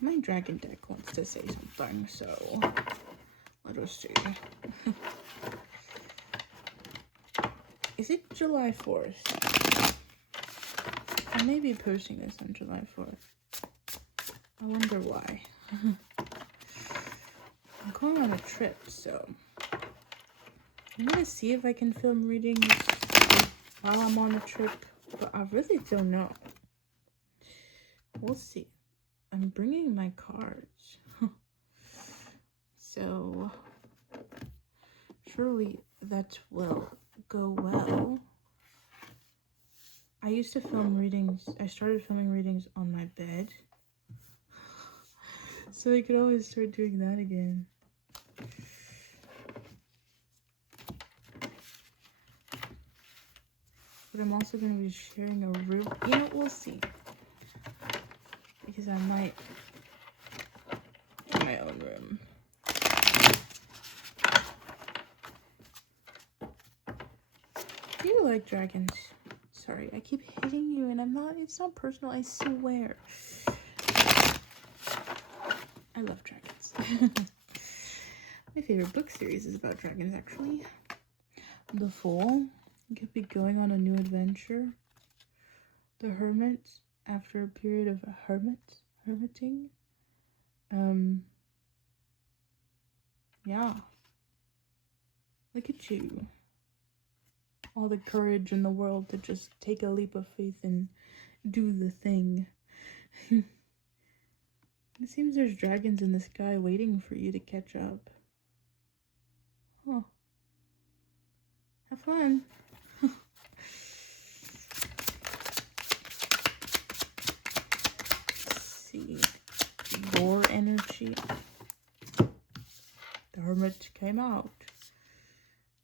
My dragon deck wants to say something, so let us see. Is it July 4th? I may be posting this on July 4th. I wonder why. I'm going on a trip, so I'm gonna see if I can film readings while I'm on a trip, but I really don't know. We'll see. I'm bringing my cards. So surely that will go well. I used to film readings. I started filming readings on my bed. So I could always start doing that again. But I'm also going to be sharing a room. You know, we'll see. Because I might in my own room. Do you like dragons? Sorry, I keep hitting you and I'm not, it's not personal, I swear. I love dragons. My favorite book series is about dragons, actually. The Fool. You could be going on a new adventure. The Hermit, after a period of hermiting. Yeah. Look at you. All the courage in the world to just take a leap of faith and do the thing. It seems there's dragons in the sky waiting for you to catch up. Huh. Have fun. Let's see. Your energy. The Hermit came out.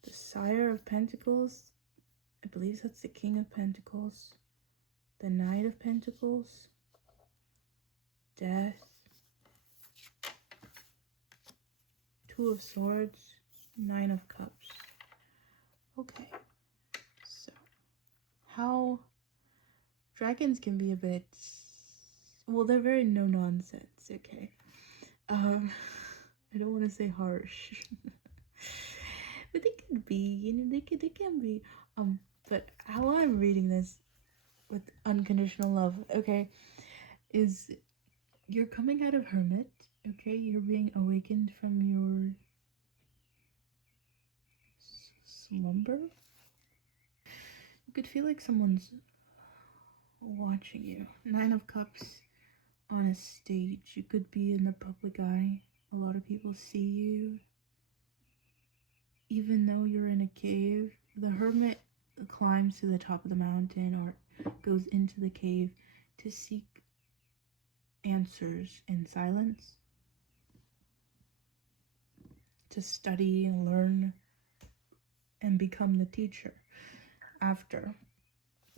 The Sire of Pentacles. I believe that's the King of Pentacles. The Knight of Pentacles. Death. Two of Swords. Nine of Cups. Okay. So, how dragons can be a bit, well, they're very no nonsense, okay? I don't want to say harsh. But they could be, you know, they can be. But how I'm reading this with unconditional love, okay, is you're coming out of Hermit, okay? You're being awakened from your slumber. You could feel like someone's watching you. Nine of Cups on a stage. You could be in the public eye. A lot of people see you. Even though you're in a cave, the Hermit climbs to the top of the mountain or goes into the cave to seek answers in silence, to study and learn and become the teacher after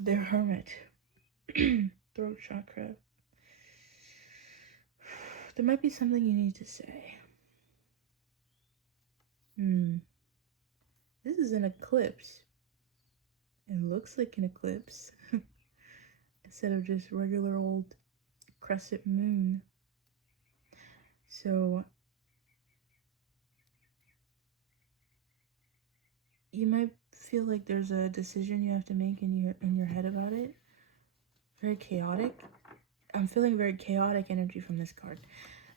their Hermit. Throat chakra. There might be something you need to say. This is an eclipse. It looks like an eclipse instead of just regular old crescent moon. So you might feel like there's a decision you have to make in your head about it. Very chaotic. I'm feeling very chaotic energy from this card,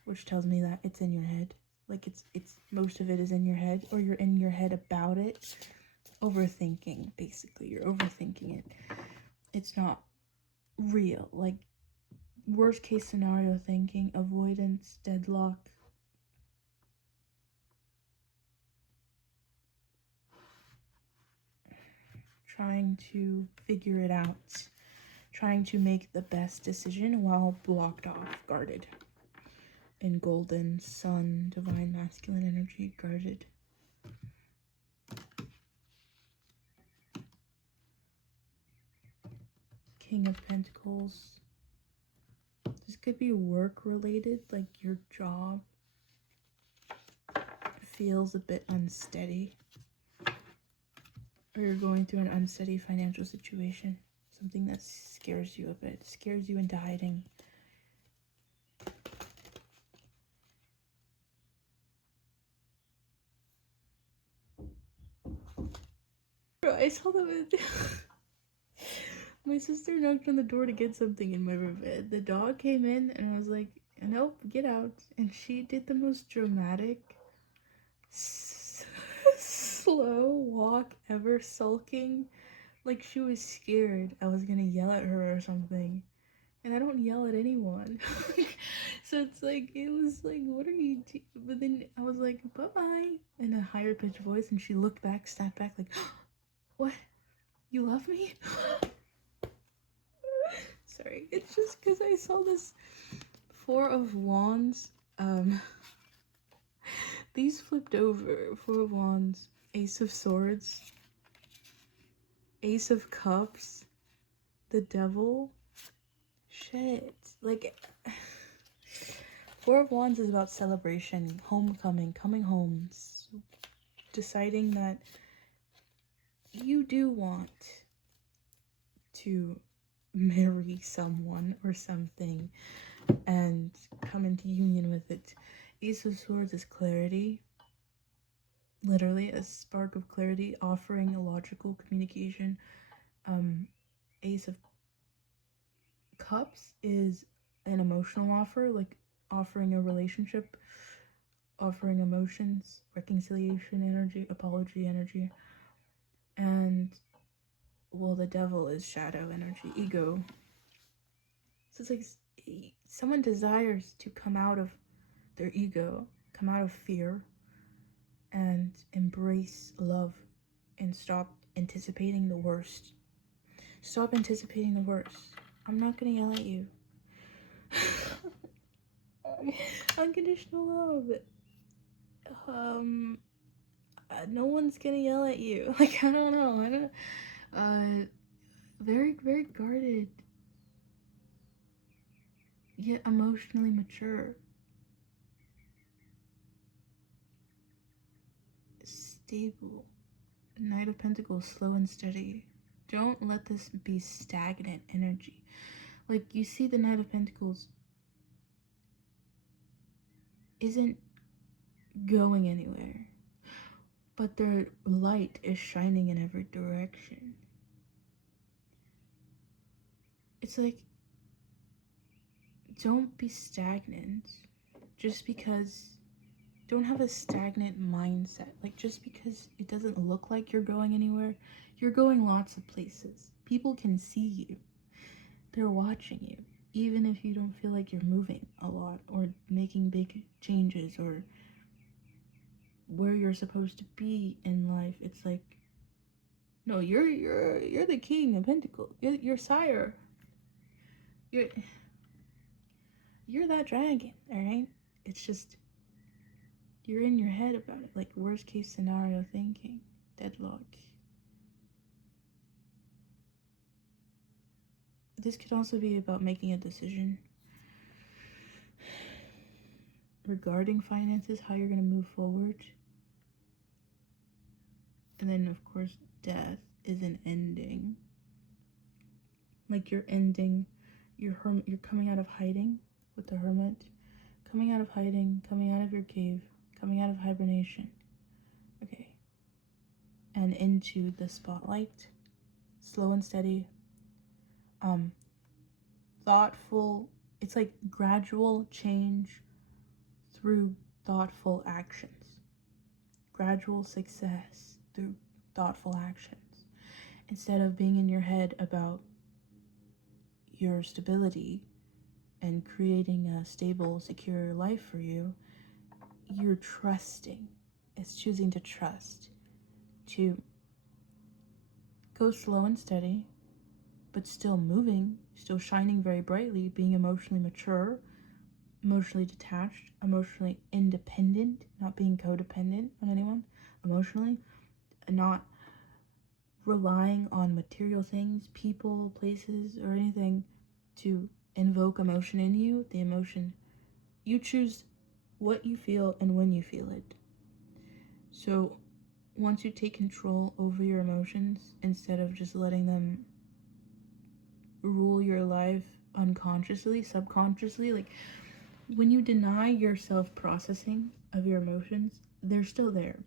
which tells me that it's in your head. Like it's most of it is in your head, or you're in your head about it. Overthinking, basically. You're overthinking it. It's not real. Like worst case scenario thinking, avoidance, deadlock. Trying to figure it out. Trying to make the best decision while blocked off, guarded. In golden sun, divine masculine energy, guarded. King of Pentacles. This could be work related, like your job feels a bit unsteady. Or you're going through an unsteady financial situation. Something that scares you a bit, scares you into hiding. I saw them. My sister knocked on the door to get something in my room. The dog came in, and I was like, "Nope, get out." And she did the most dramatic, slow walk ever, sulking, like she was scared I was gonna yell at her or something. And I don't yell at anyone. So it's like, it was like, what are you doing? But then I was like, bye-bye, in a higher pitched voice, and she looked back, snapped back, like, what? You love me? Sorry, it's just because I saw this Four of Wands. These flipped over. Four of Wands, Ace of Swords, Ace of Cups, the Devil. Shit. Like, Four of Wands is about celebration, homecoming, coming home, deciding that you do want to marry someone or something and come into union with it. Ace of Swords is clarity, literally a spark of clarity, offering a logical communication. Ace of Cups is an emotional offer, like offering a relationship, offering emotions, reconciliation energy, apology energy. And, well, the Devil is shadow energy, ego. So it's like someone desires to come out of their ego, come out of fear, and embrace love and stop anticipating the worst. Stop anticipating the worst. I'm not gonna yell at you. Unconditional love. No one's gonna yell at you. Like, I don't know. Very, very guarded, yet emotionally mature. Stable. Knight of Pentacles, slow and steady. Don't let this be stagnant energy. Like, you see the Knight of Pentacles isn't going anywhere, but their light is shining in every direction. It's like, don't be stagnant just because. Don't have a stagnant mindset. Like, just because it doesn't look like you're going anywhere, you're going lots of places. People can see you. They're watching you. Even if you don't feel like you're moving a lot or making big changes or where you're supposed to be in life, it's like, no, you're the King of Pentacles. You're sire. You're that dragon, alright? It's just, you're in your head about it, like worst case scenario thinking, deadlock. This could also be about making a decision regarding finances, how you're going to move forward. And then, of course, death is an ending. Like, you're ending, you're coming out of hiding with the Hermit. Coming out of hiding, coming out of your cave, coming out of hibernation. Okay. And into the spotlight. Slow and steady. Thoughtful. It's like gradual change through thoughtful actions. Gradual success through thoughtful actions. Instead of being in your head about your stability and creating a stable, secure life for you, you're trusting. It's choosing to trust. To go slow and steady, but still moving, still shining very brightly, being emotionally mature, emotionally detached, emotionally independent, not being codependent on anyone, emotionally, and not relying on material things, people, places, or anything to invoke emotion in you. The emotion, you choose what you feel and when you feel it. So once you take control over your emotions, instead of just letting them rule your life unconsciously, subconsciously, like when you deny yourself processing of your emotions, they're still there.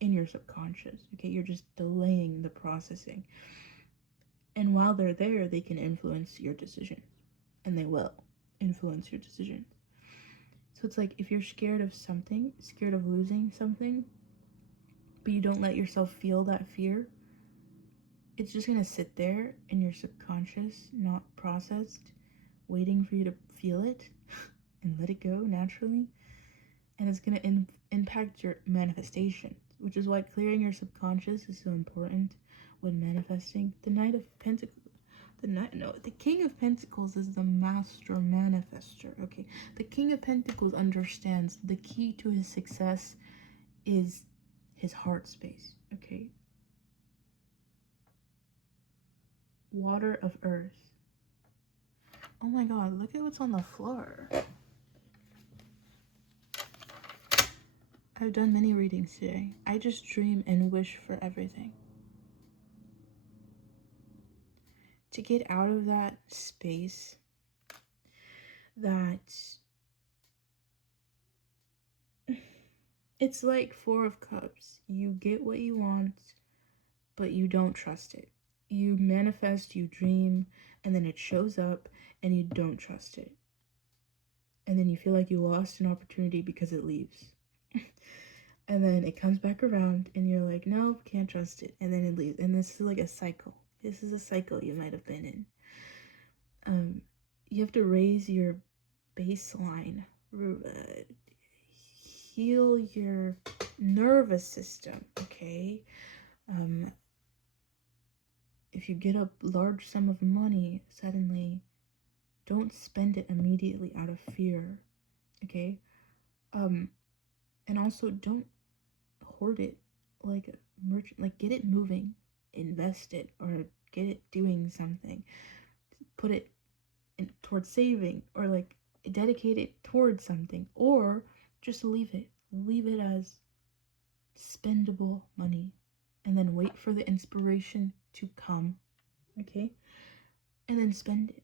in your subconscious. Okay, you're just delaying the processing. And while they're there, they can influence your decisions. And they will influence your decisions. So it's like if you're scared of something, scared of losing something, but you don't let yourself feel that fear, it's just gonna sit there in your subconscious, not processed, waiting for you to feel it and let it go naturally. And it's gonna impact your manifestation, which is why clearing your subconscious is so important when manifesting. The Knight of Pentacles. The King of Pentacles is the master manifester, okay? The King of Pentacles understands the key to his success is his heart space, okay? Water of Earth. Oh my god, look at what's on the floor. I've done many readings today. I just dream and wish for everything. To get out of that space, that it's like Four of Cups. You get what you want, but you don't trust it. You manifest, you dream, and then it shows up and you don't trust it. And then you feel like you lost an opportunity because it leaves. And then it comes back around and you're like, no, can't trust it. And then it leaves. And this is like a cycle. This is a cycle you might have been in. You have to raise your baseline, heal your nervous system, okay? If you get a large sum of money suddenly, don't spend it immediately out of fear, okay? And also don't hoard it like a merchant. Like, get it moving, invest it, or get it doing something. Put it towards saving, or like dedicate it towards something, or just leave it as spendable money, and then wait for the inspiration to come, okay? And then spend it.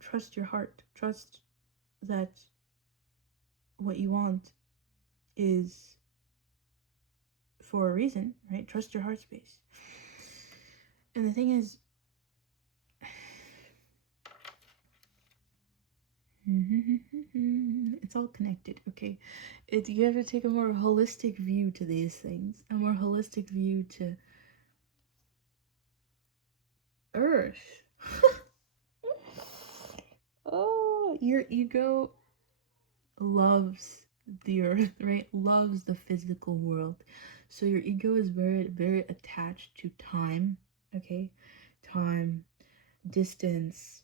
Trust your heart. Trust that what you want is for a reason, right? Trust your heart space. And the thing is, it's all connected, okay? You have to take a more holistic view to these things, a more holistic view to Earth. Oh, your ego loves the Earth, right? Loves the physical world. So your ego is very, very attached to time, okay? Time, distance,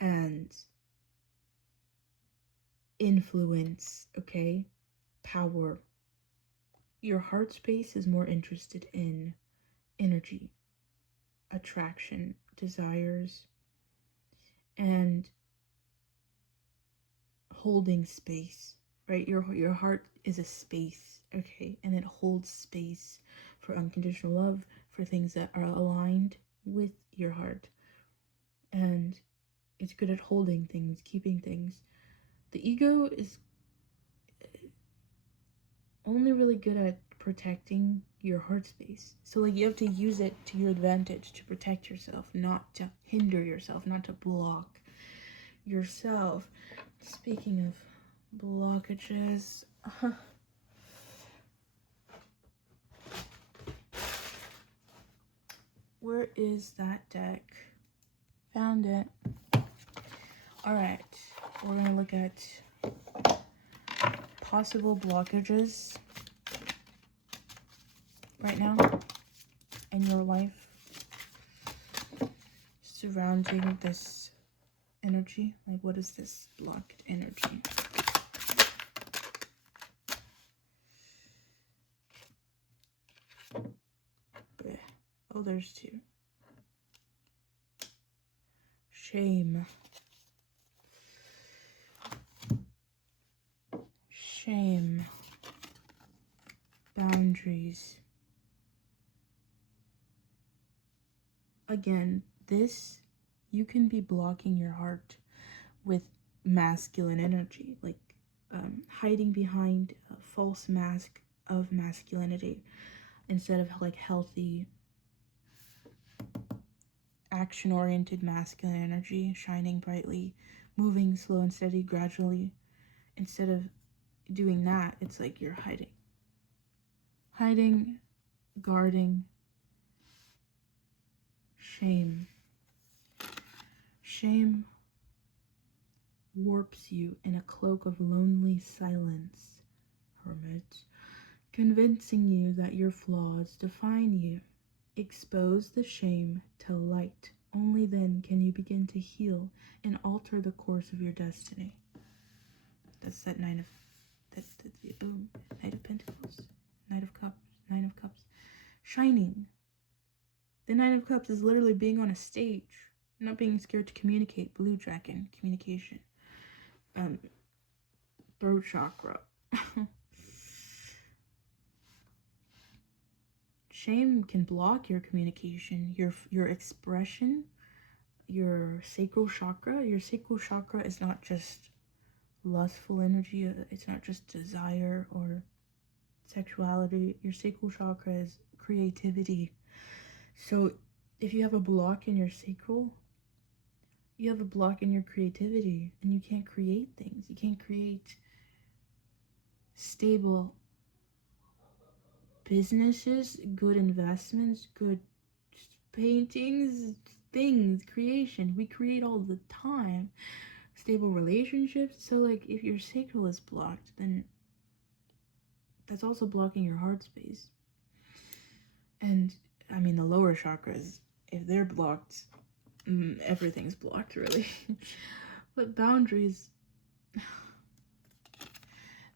and influence, okay? Power. Your heart space is more interested in energy, attraction, desires, and holding space, right? Your heart is a space, okay? And it holds space for unconditional love, for things that are aligned with your heart. And it's good at holding things, keeping things. The ego is only really good at protecting your heart space. So like you have to use it to your advantage to protect yourself, not to hinder yourself, not to block yourself. Speaking of blockages, where is that deck? Found it. Alright, we're gonna look at possible blockages right now in your life surrounding this energy. Like, what is this blocked energy? Oh, there's two. Shame. Shame. Boundaries. Again, this, you can be blocking your heart with masculine energy, like hiding behind a false mask of masculinity, instead of like healthy, action-oriented masculine energy, shining brightly, moving slow and steady gradually. Instead of doing that, it's like you're hiding, guarding. Shame warps you in a cloak of lonely silence, hermit, convincing you that your flaws define you. Expose the shame to light. Only then can you begin to heal and alter the course of your destiny. That's that Knight of Pentacles, Knight of Cups. Shining. The Knight of Cups is literally being on a stage, not being scared to communicate. Blue dragon, communication. Throat chakra. Shame can block your communication, your expression, your sacral chakra. Your sacral chakra is not just lustful energy, it's not just desire or sexuality. Your sacral chakra is creativity. So if you have a block in your sacral, you have a block in your creativity, and you can't create things. You can't create stable businesses, good investments, good paintings, things, creation. We create all the time. Stable relationships. So like if your sacral is blocked, then that's also blocking your heart space. And I mean, the lower chakras, if they're blocked, everything's blocked, really. But boundaries,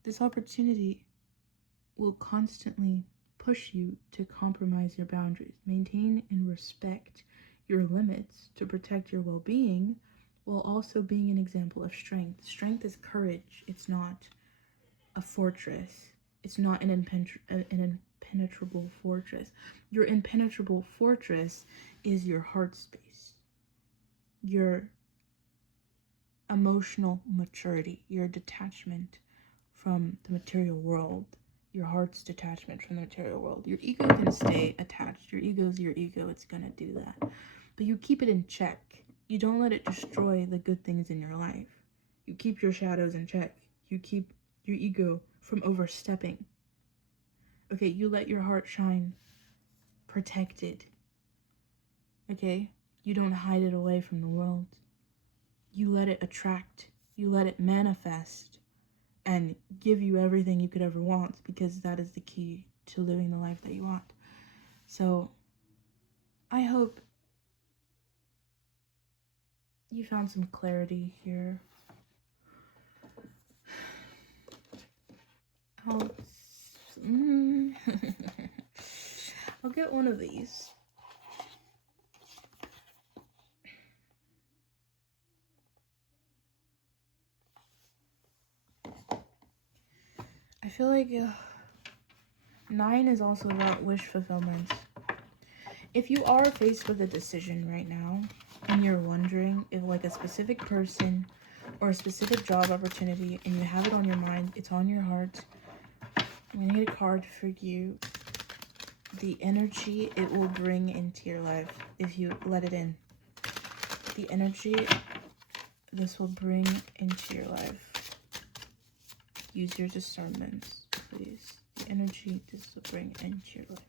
this opportunity will constantly push you to compromise your boundaries. Maintain and respect your limits to protect your well-being, while also being an example of strength. Strength is courage. It's not a fortress. It's not an impenetrable fortress. Your impenetrable fortress is your heart space, your emotional maturity, your detachment from the material world, your heart's detachment from the material world. Your ego can stay attached. Your ego is your ego. It's going to do that. But you keep it in check. You don't let it destroy the good things in your life. You keep your shadows in check. You keep your ego from overstepping. Okay, you let your heart shine protected. Okay, you don't hide it away from the world. You let it attract. You let it manifest and give you everything you could ever want, because that is the key to living the life that you want. So I hope you found some clarity here. I'll get one of these. I feel like 9 is also about wish fulfillment. If you are faced with a decision right now and you're wondering if like a specific person or a specific job opportunity, and you have it on your mind, it's on your heart, I'm gonna get a card for you. The energy it will bring into your life if you let it in. The energy this will bring into your life. Use your discernment, please. The energy this will bring into your life.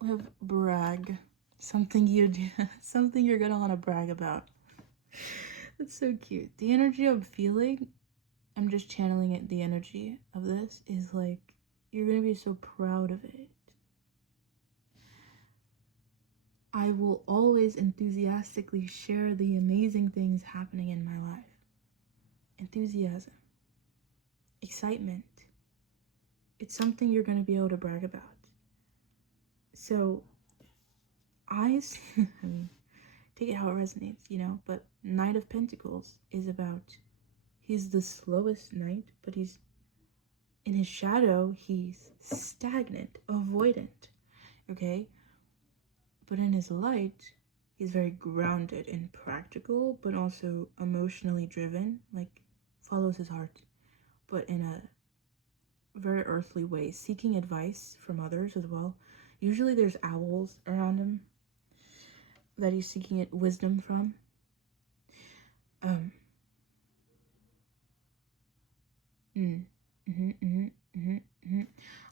With brag. Something you do, something you're gonna want to brag about. That's so cute. The energy I'm feeling, I'm just channeling it. The energy of this is like, you're gonna be so proud of it. I will always enthusiastically share the amazing things happening in my life. Enthusiasm. Excitement. It's something you're gonna be able to brag about. So, I mean, take it how it resonates, you know, but Knight of Pentacles is about, he's the slowest knight, but he's, in his shadow, he's stagnant, avoidant, okay? But in his light, He's very grounded and practical, but also emotionally driven, like follows his heart, but in a very earthly way, seeking advice from others as well. Usually there's owls around him that he's seeking it wisdom from. Um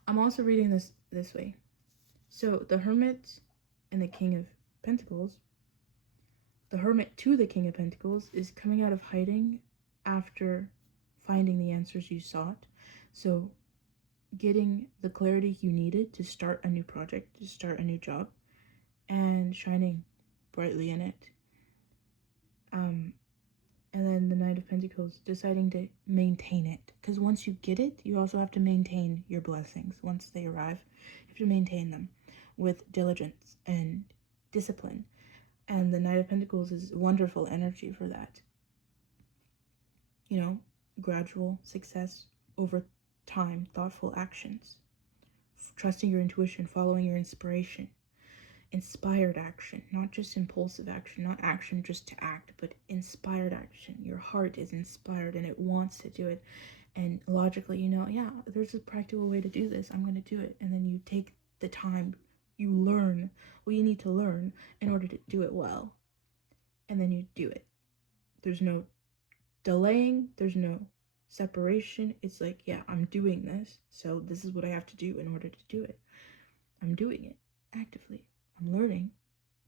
I'm also reading this way. So the Hermit and the King of Pentacles, the Hermit to the King of Pentacles is coming out of hiding after finding the answers you sought. So getting the clarity you needed to start a new project, to start a new job, and shining brightly in it. And then the Knight of Pentacles deciding to maintain it. Because once you get it, you also have to maintain your blessings. Once they arrive, you have to maintain them with diligence and discipline. And the Knight of Pentacles is wonderful energy for that. You know, gradual success over time, thoughtful actions, trusting your intuition, following your inspiration, inspired action, not just impulsive action, not action just to act, but inspired action. Your heart is inspired and it wants to do it. And logically, you know, yeah, there's a practical way to do this. I'm going to do it. And then you take the time, you learn what you need to learn in order to do it well. And then you do it. There's no delaying, there's no separation. It's like, yeah, I'm doing this. So this is what I have to do in order to do it. I'm doing it actively. I'm learning,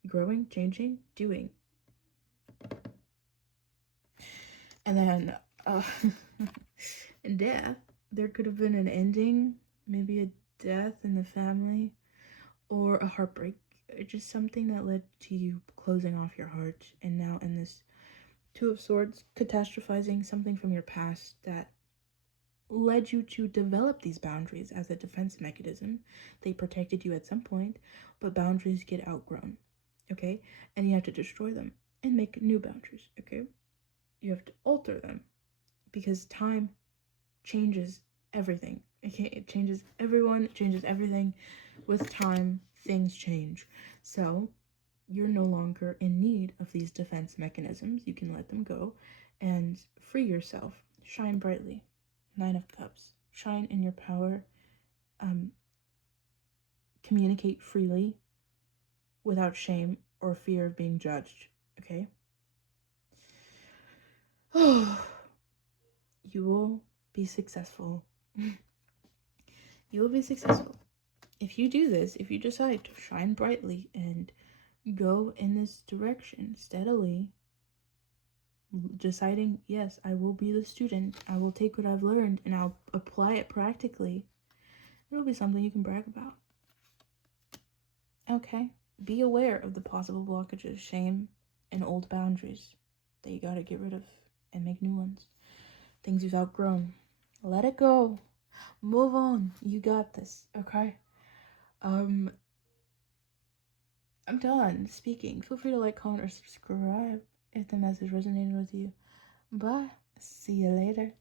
growing, changing, doing. And then death. There could have been an ending, maybe a death in the family, or a heartbreak. Just something that led to you closing off your heart. And now in this Two of Swords, catastrophizing something from your past that led you to develop these boundaries as a defense mechanism. They protected you at some point, but boundaries get outgrown, okay? And you have to destroy them and make new boundaries, okay? You have to alter them because time changes everything, okay? It changes everyone, it changes everything. With time, things change. So you're no longer in need of these defense mechanisms. You can let them go and free yourself. Shine brightly. Nine of Cups. Shine in your power. Communicate freely without shame or fear of being judged. Okay? You will be successful. You will be successful. If you do this, if you decide to shine brightly and go in this direction steadily, deciding, yes, I will be the student, I will take what I've learned and I'll apply it practically, it'll be something you can brag about. Okay? Be aware of the possible blockages, shame, and old boundaries that you gotta get rid of and make new ones. Things you've outgrown. Let it go. Move on. You got this, okay? I'm done speaking. Feel free to like, comment, or subscribe if the message resonated with you. Bye. See you later.